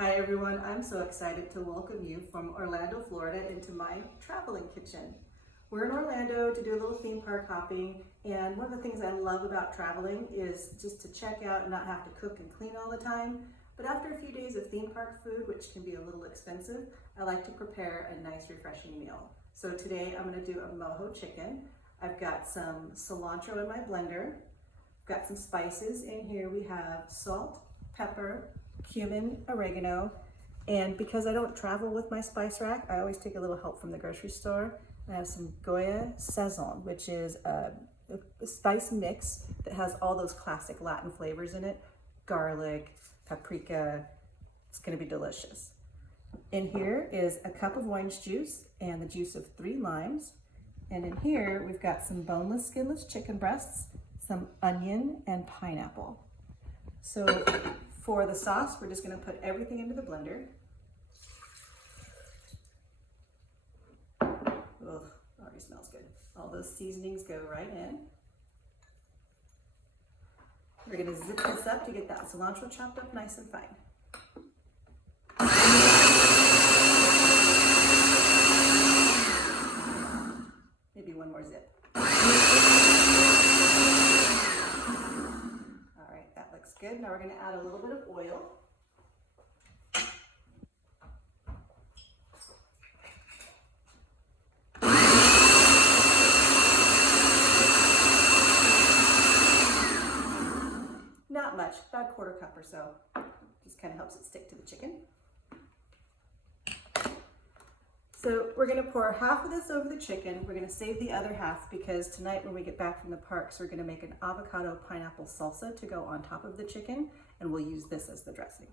Hi everyone, I'm so excited to welcome you from Orlando, Florida into my traveling kitchen. We're in Orlando to do a little theme park hopping, and one of the things I love about traveling is just to check out and not have to cook and clean all the time. But after a few days of theme park food, which can be a little expensive, I like to prepare a nice refreshing meal. So today I'm going to do a mojo chicken. I've got some cilantro in my blender. I've got some spices in here. We have salt, pepper, cumin, oregano, and because I don't travel with my spice rack, I always take a little help from the grocery store. I have some Goya Sazon, which is a spice mix that has all those classic Latin flavors in it. Garlic, paprika, it's gonna be delicious. In here is a cup of orange juice and the juice of 3 limes. And in here, we've got some boneless, skinless chicken breasts, some onion, and pineapple. So for the sauce, we're just gonna put everything into the blender. Ugh, already smells good. All those seasonings go right in. We're gonna zip this up to get that cilantro chopped up nice and fine. Maybe one more zip. Good. Now we're going to add a little bit of oil. Not much, about a 1/4 cup or so. Just kind of helps it stick to the chicken. So we're going to pour half of this over the chicken. We're going to save the other half because tonight when we get back from the parks, we're going to make an avocado pineapple salsa to go on top of the chicken, and we'll use this as the dressing.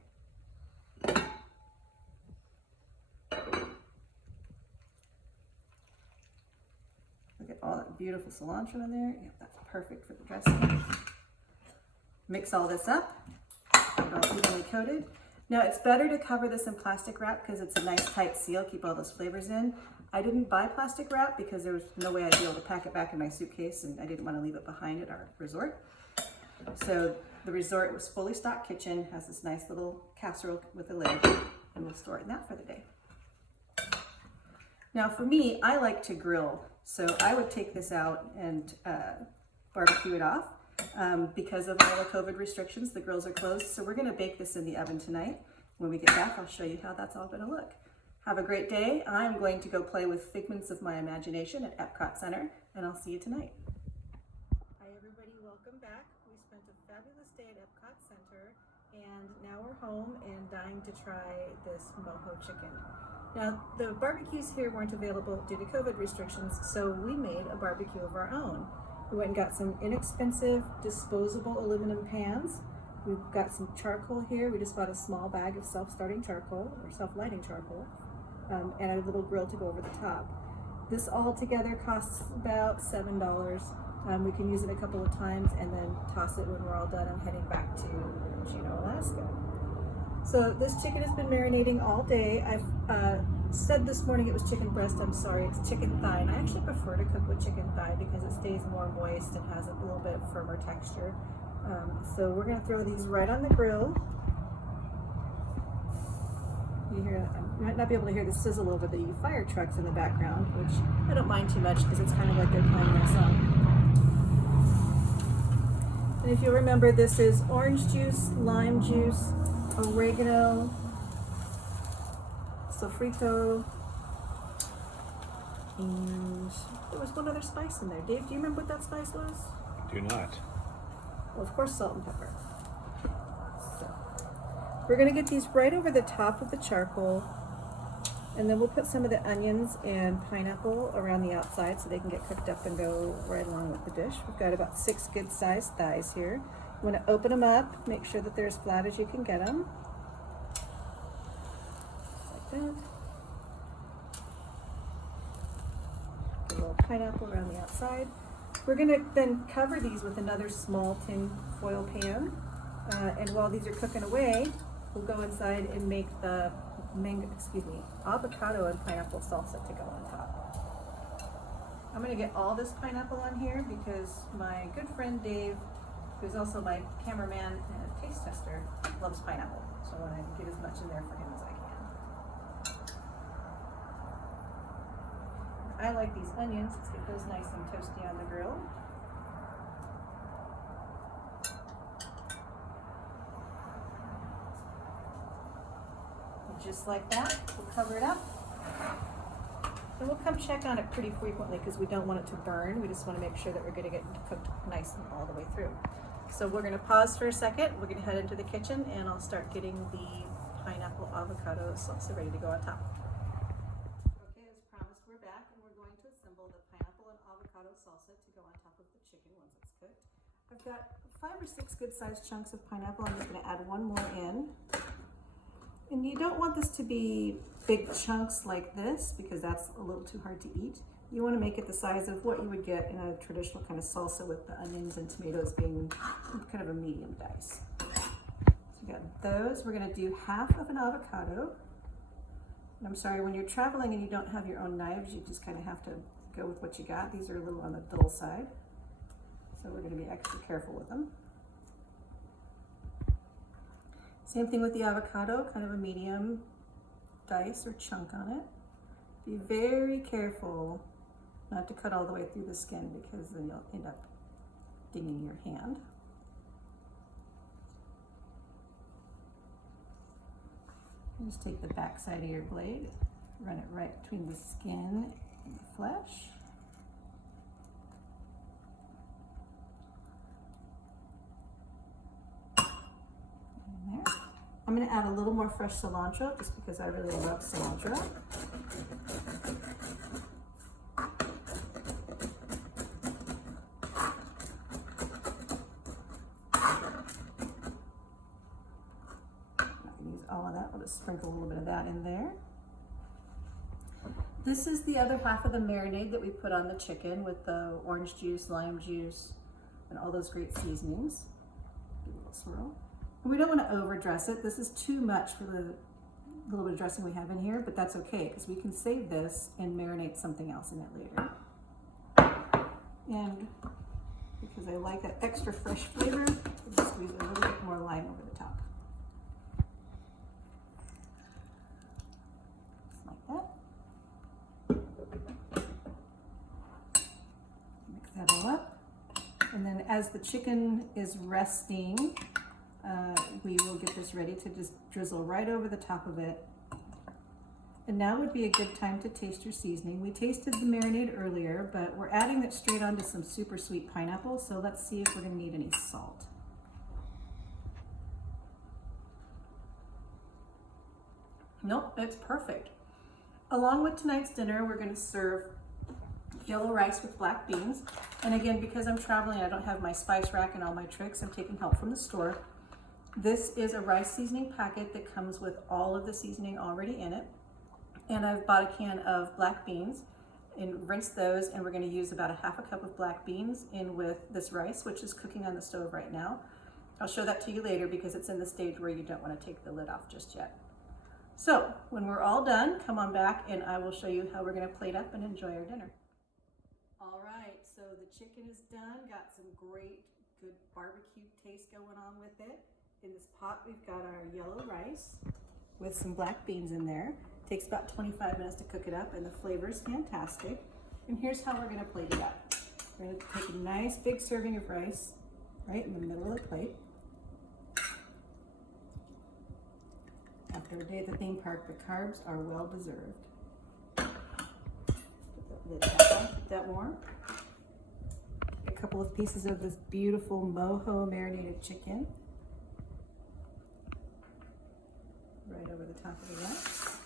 Look at all that beautiful cilantro in there. Yeah, that's perfect for the dressing. Mix all this up, get it all evenly coated. Now it's better to cover this in plastic wrap because it's a nice tight seal, keep all those flavors in. I didn't buy plastic wrap because there was no way I'd be able to pack it back in my suitcase and I didn't want to leave it behind at our resort. So the resort was fully stocked kitchen, has this nice little casserole with a lid, and we'll store it in that for the day. Now for me, I like to grill, so I would take this out and barbecue it off. Because of all the COVID restrictions, the grills are closed. So we're going to bake this in the oven tonight. When we get back, I'll show you how that's all going to look. Have a great day. I'm going to go play with figments of my imagination at Epcot Center, and I'll see you tonight. Hi everybody, welcome back. We spent a fabulous day at Epcot Center, and now we're home and dying to try this mojo chicken. Now, the barbecues here weren't available due to COVID restrictions, so we made a barbecue of our own. We went and got some inexpensive disposable aluminum pans. We've got some charcoal here. We just bought a small bag of self-starting charcoal or self-lighting charcoal, and a little grill to go over the top. This all together costs about $7. We can use it a couple of times and then toss it when we're all done and heading back to Juneau, Alaska. So this chicken has been marinating all day. I've said this morning it was chicken breast. I'm sorry, it's chicken thigh. And I actually prefer to cook with chicken thigh because it stays more moist and has a little bit firmer texture. So we're going to throw these right on the grill. You hear, you might not be able to hear the sizzle over the fire trucks in the background, which I don't mind too much because it's kind of like they're playing their song. And if you remember, this is orange juice, lime juice, oregano, sofrito, and there was one other spice in there. Dave, do you remember what that spice was? I do not. Well, of course, salt and pepper. So, we're going to get these right over the top of the charcoal, and then we'll put some of the onions and pineapple around the outside so they can get cooked up and go right along with the dish. We've got about 6 good-sized thighs here. You want to open them up, make sure that they're as flat as you can get them. Just like that. A little pineapple around the outside. We're going to then cover these with another small tin foil pan. And while these are cooking away, we'll go inside and make the avocado and pineapple salsa to go on top. I'm going to get all this pineapple on here because my good friend Dave who's also my cameraman and taste tester, loves pineapple. So I want to get as much in there for him as I can. I like these onions. Let's get those nice and toasty on the grill. And just like that, we'll cover it up. And we'll come check on it pretty frequently because we don't want it to burn. We just want to make sure that we're going to get it cooked nice and all the way through. So we're going to pause for a second. We're going to head into the kitchen and I'll start getting the pineapple avocado salsa ready to go on top. Okay, as promised, we're back and we're going to assemble the pineapple and avocado salsa to go on top of the chicken once it's cooked. I've got 5 or 6 good-sized chunks of pineapple. I'm just going to add one more in. And you don't want this to be big chunks like this because that's a little too hard to eat. You want to make it the size of what you would get in a traditional kind of salsa with the onions and tomatoes being kind of a medium dice. So we got those. We're going to do half of an avocado. And I'm sorry, when you're traveling and you don't have your own knives, you just kind of have to go with what you got. These are a little on the dull side. So we're going to be extra careful with them. Same thing with the avocado, kind of a medium dice or chunk on it. Be very careful not to cut all the way through the skin because then you'll end up dinging your hand. And just take the back side of your blade, run it right between the skin and the flesh. I'm going to add a little more fresh cilantro just because I really love cilantro. Use all of that. I'll just sprinkle a little bit of that in there. This is the other half of the marinade that we put on the chicken with the orange juice, lime juice, and all those great seasonings. Give it a little swirl. We don't want to overdress it. This is too much for the little bit of dressing we have in here, but that's okay because we can save this and marinate something else in it later. And because I like that extra fresh flavor, I'll just squeeze a little bit more lime over the top. Just like that. Mix that all up. And then as the chicken is resting, we will get this ready to just drizzle right over the top of it. And now would be a good time to taste your seasoning. We tasted the marinade earlier, but we're adding it straight onto some super sweet pineapple, so let's see if we're gonna need any salt. Nope, it's perfect. Along with tonight's dinner, we're gonna serve yellow rice with black beans. And again, because I'm traveling, I don't have my spice rack and all my tricks, I'm taking help from the store. This is a rice seasoning packet that comes with all of the seasoning already in it. And I've bought a can of black beans and rinsed those, and we're going to use about a half a cup of black beans in with this rice, which is cooking on the stove right now. I'll show that to you later because it's in the stage where you don't want to take the lid off just yet. So when we're all done, come on back and I will show you how we're going to plate up and enjoy our dinner. All right, so the chicken is done, got some great good barbecue taste going on with it. In this pot, we've got our yellow rice with some black beans in there. Takes about 25 minutes to cook it up, and the flavor is fantastic. And here's how we're gonna plate it up. We're gonna take a nice big serving of rice right in the middle of the plate. After a day at the theme park, the carbs are well deserved. Put that lid back on, keep that warm. A couple of pieces of this beautiful Mojo marinated chicken. Right over the top of the rice.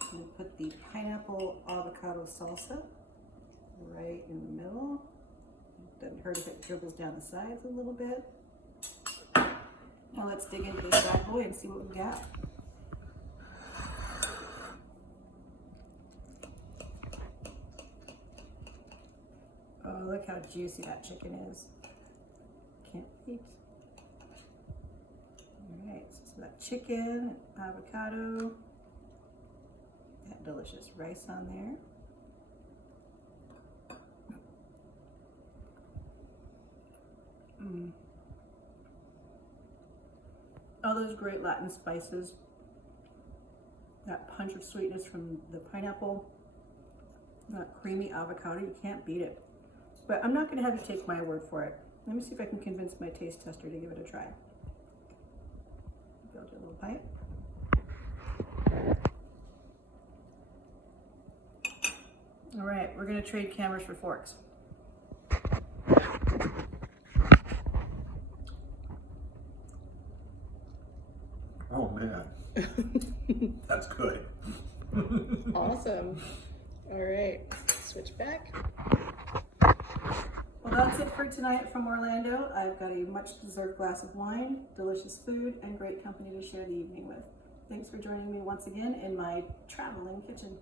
I'm going to put the pineapple avocado salsa right in the middle. Doesn't hurt if it dribbles down the sides a little bit. Now let's dig into this bad boy and see what we got. Oh, look how juicy that chicken is. Can't wait. All right, so some of that chicken, avocado, that delicious rice on there. All those great Latin spices, that punch of sweetness from the pineapple, that creamy avocado, you can't beat it. But I'm not going to have you take my word for it. Let me see if I can convince my taste tester to give it a try. Go to a little bite. All right, we're going to trade cameras for forks. Oh man, that's good. Awesome. All right, switch back. Well, that's it for tonight from Orlando. I've got a much deserved glass of wine, delicious food, and great company to share the evening with. Thanks for joining me once again in my traveling kitchen.